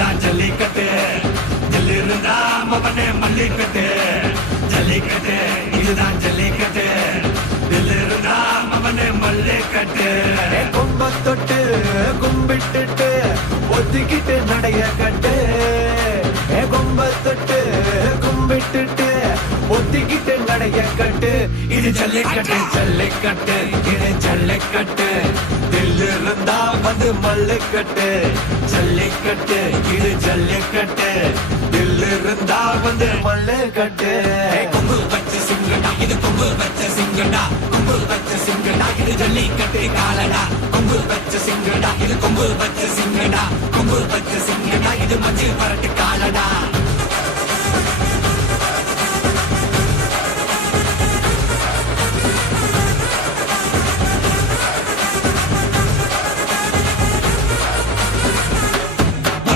இதுதான் ஜல்லிக்கட்டு ஜல்லி இருந்தா மவனே மல்லிக்கட்டு ஜல்லிக்கட்டு இதுதான் ஜல்லிக்கட்டு தில்லு இருந்தா மவனே மல்லிக்கட்டு கும்ப தொட்டு கும்பிட்டுட்டு ஒத்திக்கிட்டு நடைய கட்டு கும்ப தொட்டு கும்பிட்டுட்டு ஒத்திக்கிட்டு நடைய கட்டு இது ஜல்லிக்கட்டு ஜல்லிக்கட்டு இது ஜல்லிக்கட்டு தில்லு இருந்தா வந்து மல்லுக்கட்டு ஜல்லிக்கட்டு இது ஜல்லிக்கட்டு தில்லு இருந்தா வந்து மல்லுக்கட்டு கொம்பு வச்ச சிங்கடா இது கொம்பு வச்ச சிங்கடா கொம்பு வச்ச சிங்கடா இது ஜல்லிக்கட்டு காலடா கொம்பு வச்ச சிங்கடா இது கொம்பு வச்ச சிங்கடா கொம்பு வச்ச சிங்கடா இது மஞ்சள் பரட்டு காலடா